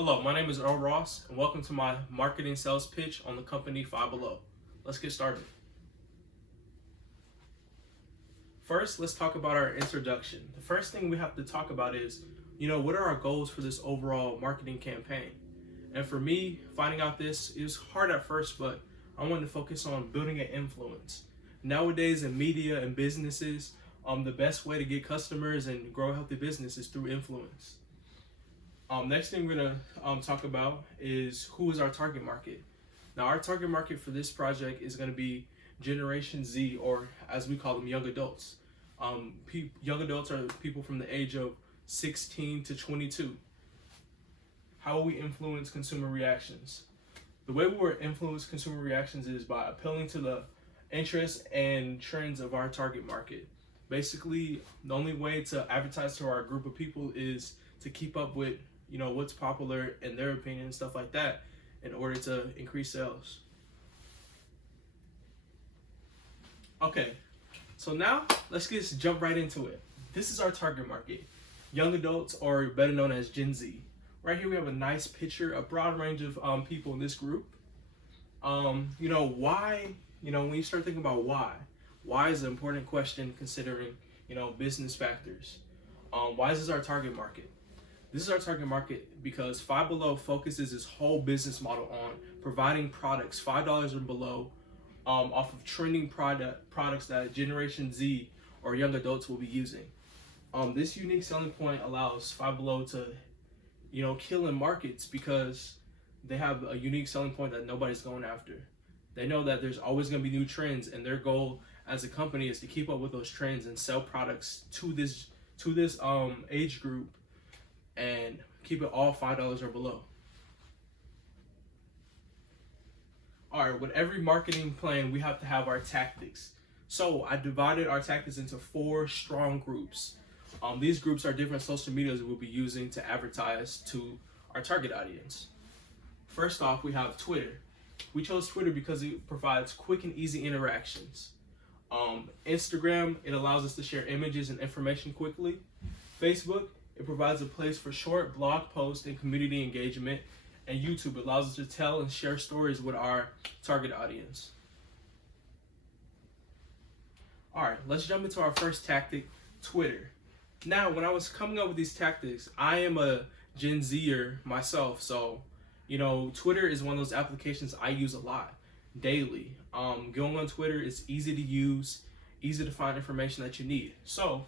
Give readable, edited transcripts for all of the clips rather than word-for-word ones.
Hello, my name is Earl Ross, and welcome to my marketing sales pitch on the company Five Below. Let's get started. First, let's talk about our introduction. The first thing we have to talk about is, what are our goals for this overall marketing campaign? And for me, finding out this is hard at first, but I wanted to focus on building an influence. Nowadays in media and businesses, the best way to get customers and grow a healthy business is through influence. Next thing we're gonna talk about is who is our target market. Now, our target market for this project is gonna be Generation Z, or as we call them, young adults. Young adults are people from the age of 16 to 22. How will we influence consumer reactions? The way we will influence consumer reactions is by appealing to the interests and trends of our target market. Basically, the only way to advertise to our group of people is to keep up with what's popular in their opinion and stuff like that in order to increase sales. Okay, so now let's just jump right into it. This is our target market, young adults, or better known as Gen Z. Right here we have a nice picture, a broad range of people in this group. Why, when you start thinking about why is an important question considering, business factors. Why is this our target market? This is our target market because Five Below focuses its whole business model on providing products $5 and below off of trending products that Generation Z or young adults will be using. This unique selling point allows Five Below to, kill in markets because they have a unique selling point that nobody's going after. They know that there's always going to be new trends, and their goal as a company is to keep up with those trends and sell products to this age group and keep it all $5 or below. All right, with every marketing plan, we have to have our tactics. So I divided our tactics into 4 strong groups. These groups are different social medias we'll be using to advertise to our target audience. First off, we have Twitter. We chose Twitter because it provides quick and easy interactions. Instagram, it allows us to share images and information quickly. Facebook, it provides a place for short blog posts and community engagement. And YouTube allows us to tell and share stories with our target audience. All right, let's jump into our first tactic, Twitter. Now, when I was coming up with these tactics, I am a Gen Zer myself, so Twitter is one of those applications I use a lot, daily. Going on Twitter is easy to use, easy to find information that you need. So,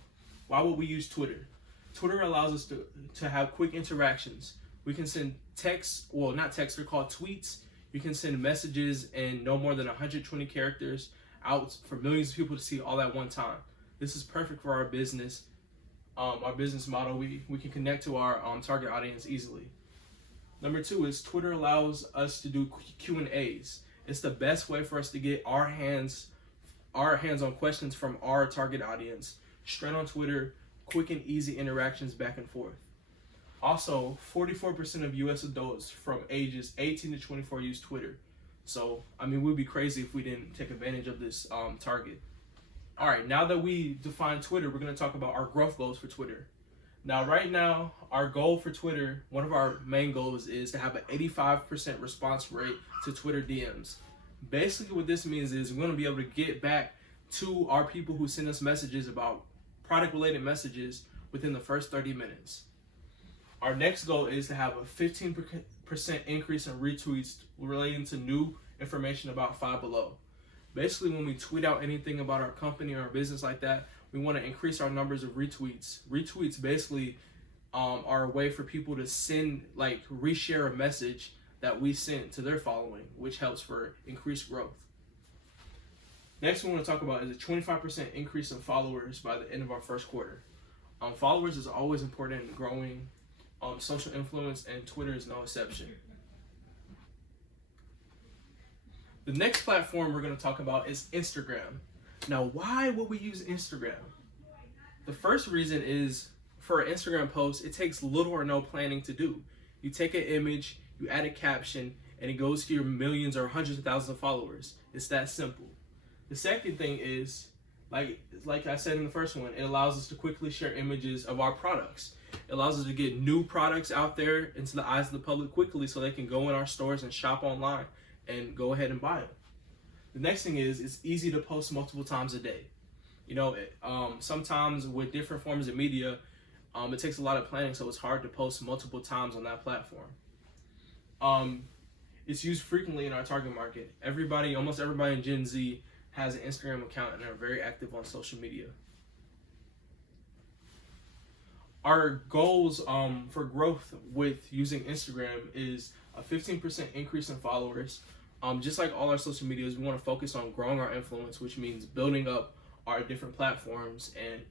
why would we use Twitter? Twitter allows us to have quick interactions. We can send texts, well, not texts, they're called tweets. You can send messages in no more than 120 characters out for millions of people to see all at one time. This is perfect for our business model. We can connect to our target audience easily. Number 2 is Twitter allows us to do Q&As. It's the best way for us to get our hands on questions from our target audience straight on Twitter. Quick and easy interactions back and forth. Also, 44% of US adults from ages 18 to 24 use Twitter. So, we'd be crazy if we didn't take advantage of this target. All right, now that we define Twitter, we're going to talk about our growth goals for Twitter. Now, right now, our goal for Twitter, one of our main goals is to have an 85% response rate to Twitter DMs. Basically, what this means is we're going to be able to get back to our people who send us messages about product-related messages within the first 30 minutes. Our next goal is to have a 15% increase in retweets relating to new information about Five Below. Basically, when we tweet out anything about our company or our business like that, we want to increase our numbers of retweets. Retweets basically are a way for people to send, reshare a message that we sent to their following, which helps for increased growth. Next, we want to talk about is a 25% increase in followers by the end of our first quarter. Followers is always important in growing social influence, and Twitter is no exception. The next platform we're going to talk about is Instagram. Now, why would we use Instagram? The first reason is for an Instagram post, it takes little or no planning to do. You take an image, you add a caption, and it goes to your millions or hundreds of thousands of followers. It's that simple. The second thing is, like I said in the first one, it allows us to quickly share images of our products. It allows us to get new products out there into the eyes of the public quickly so they can go in our stores and shop online and go ahead and buy them. The next thing is it's easy to post multiple times a day. Sometimes with different forms of media, it takes a lot of planning, so it's hard to post multiple times on that platform. It's used frequently in our target market. Almost everybody in Gen Z has an Instagram account and are very active on social media. Our goals for growth with using Instagram is a 15% increase in followers. Just like all our social medias, we want to focus on growing our influence, which means building up our different platforms. And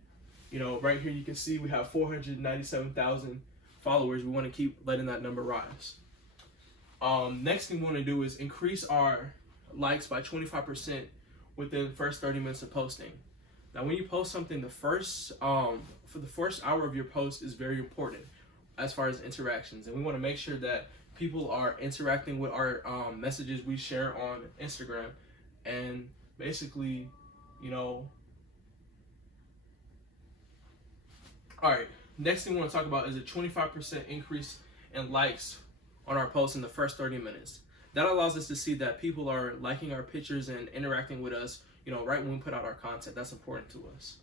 right here you can see we have 497,000 followers. We want to keep letting that number rise. Next thing we want to do is increase our likes by 25% within the first 30 minutes of posting. Now, when you post something, for the first hour of your post is very important as far as interactions, and we want to make sure that people are interacting with our messages we share on Instagram, and basically, all right. Next thing we want to talk about is a 25% increase in likes on our posts in the first 30 minutes. That allows us to see that people are liking our pictures and interacting with us, right when we put out our content. That's important to us.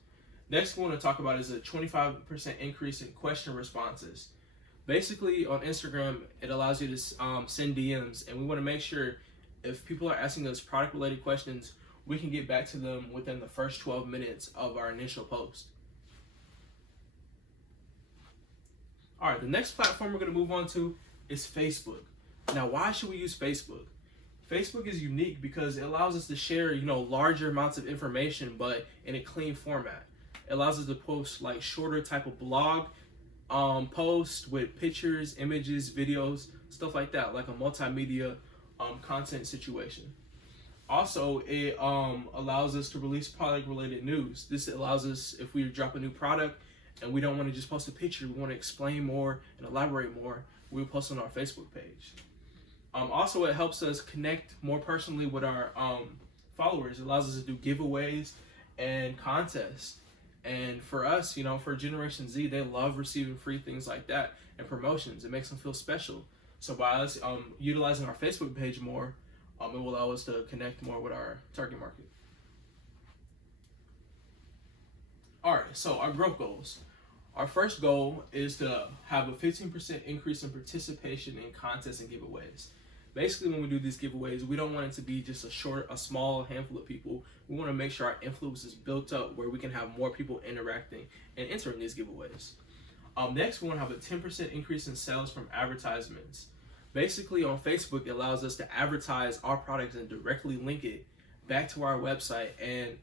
Next we want to talk about is a 25% increase in question responses. Basically, on Instagram, it allows you to send DMs, and we want to make sure if people are asking us product-related questions, we can get back to them within the first 12 minutes of our initial post. All right, the next platform we're going to move on to is Facebook. Now, why should we use Facebook? Facebook is unique because it allows us to share, larger amounts of information, but in a clean format. It allows us to post like shorter type of blog posts with pictures, images, videos, stuff like that, like a multimedia content situation. Also, it allows us to release product-related news. This allows us, if we drop a new product and we don't want to just post a picture, we want to explain more and elaborate more, we'll post on our Facebook page. Also, it helps us connect more personally with our followers. It allows us to do giveaways and contests. And for us, for Generation Z, they love receiving free things like that and promotions. It makes them feel special. So by us utilizing our Facebook page more, it will allow us to connect more with our target market. All right, so our growth goals. Our first goal is to have a 15% increase in participation in contests and giveaways. Basically, when we do these giveaways, we don't want it to be just a small handful of people. We want to make sure our influence is built up where we can have more people interacting and entering these giveaways. Next, we want to have a 10% increase in sales from advertisements. Basically, on Facebook, it allows us to advertise our products and directly link it back to our website and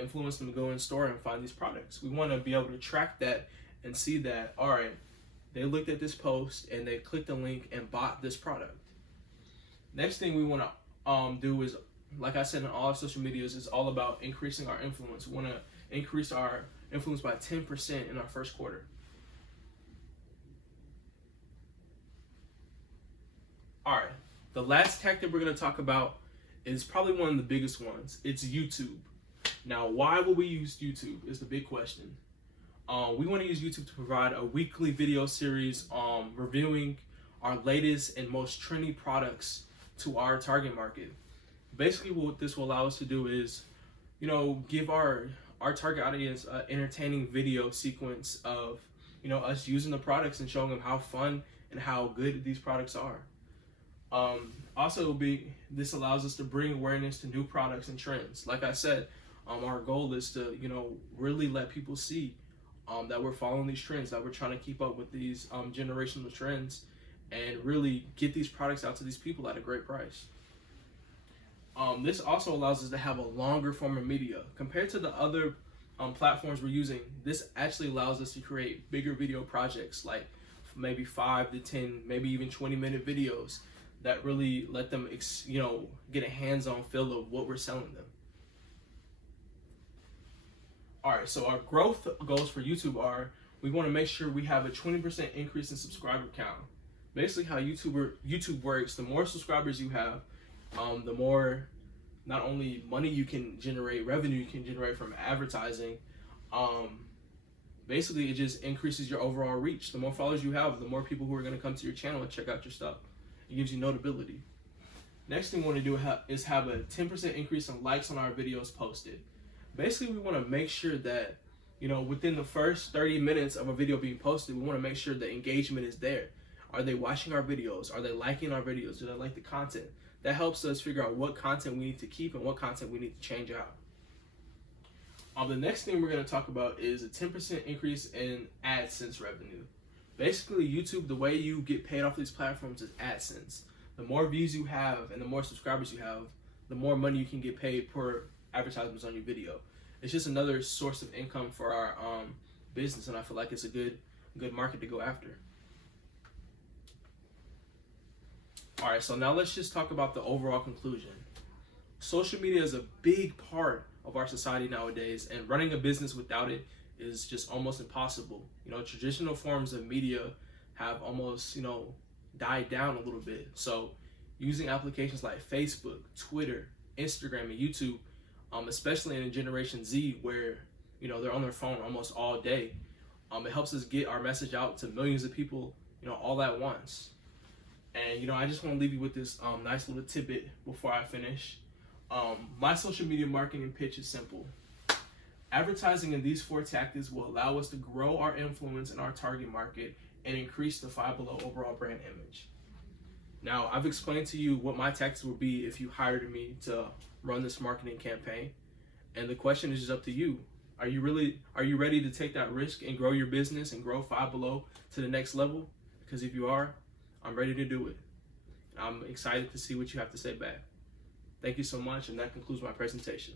influence them to go in store and find these products. We want to be able to track that and see that, all right, they looked at this post and they clicked the link and bought this product. Next thing we want to do is, like I said, in all our social medias, it's all about increasing our influence. We want to increase our influence by 10% in our first quarter. All right, the last tactic we're going to talk about is probably one of the biggest ones. It's YouTube. Now, why will we use YouTube is the big question. We want to use YouTube to provide a weekly video series reviewing our latest and most trendy products to our target market. Basically, what this will allow us to do is, give our target audience an entertaining video sequence of, us using the products and showing them how fun and how good these products are. Also, this allows us to bring awareness to new products and trends. Like I said, our goal is to, really let people see that we're following these trends, that we're trying to keep up with these generational trends, and really get these products out to these people at a great price. This also allows us to have a longer form of media. Compared to the other platforms we're using, this actually allows us to create bigger video projects, like maybe 5 to 10, maybe even 20-minute videos that really let them, get a hands-on feel of what we're selling them. All right, so our growth goals for YouTube are, we want to make sure we have a 20% increase in subscriber count. Basically, how YouTube works, the more subscribers you have, the more not only money you can generate, revenue you can generate from advertising, Basically, it just increases your overall reach. The more followers you have, the more people who are going to come to your channel and check out your stuff. It gives you notability. Next thing we want to do is have a 10% increase in likes on our videos posted. Basically, we want to make sure that, within the first 30 minutes of a video being posted, we want to make sure the engagement is there. Are they watching our videos? Are they liking our videos? Do they like the content? That helps us figure out what content we need to keep and what content we need to change out. The next thing we're going to talk about is a 10% increase in AdSense revenue. Basically, YouTube, the way you get paid off these platforms is AdSense. The more views you have and the more subscribers you have, the more money you can get paid per advertisements on your video. It's just another source of income for our business, and I feel like it's a good market to go after. All right, so now let's just talk about the overall conclusion. Social media is a big part of our society nowadays, and running a business without it is just almost impossible. Traditional forms of media have almost, died down a little bit. So using applications like Facebook, Twitter, Instagram, and YouTube, especially in Generation Z where, they're on their phone almost all day, it helps us get our message out to millions of people, all at once. And, I just want to leave you with this nice little tidbit before I finish. My social media marketing pitch is simple. Advertising in these 4 tactics will allow us to grow our influence in our target market and increase the Five Below overall brand image. Now, I've explained to you what my tactics would be if you hired me to run this marketing campaign. And the question is just up to you. Are you ready to take that risk and grow your business and grow Five Below to the next level? Because if you are, I'm ready to do it. I'm excited to see what you have to say back. Thank you so much, and that concludes my presentation.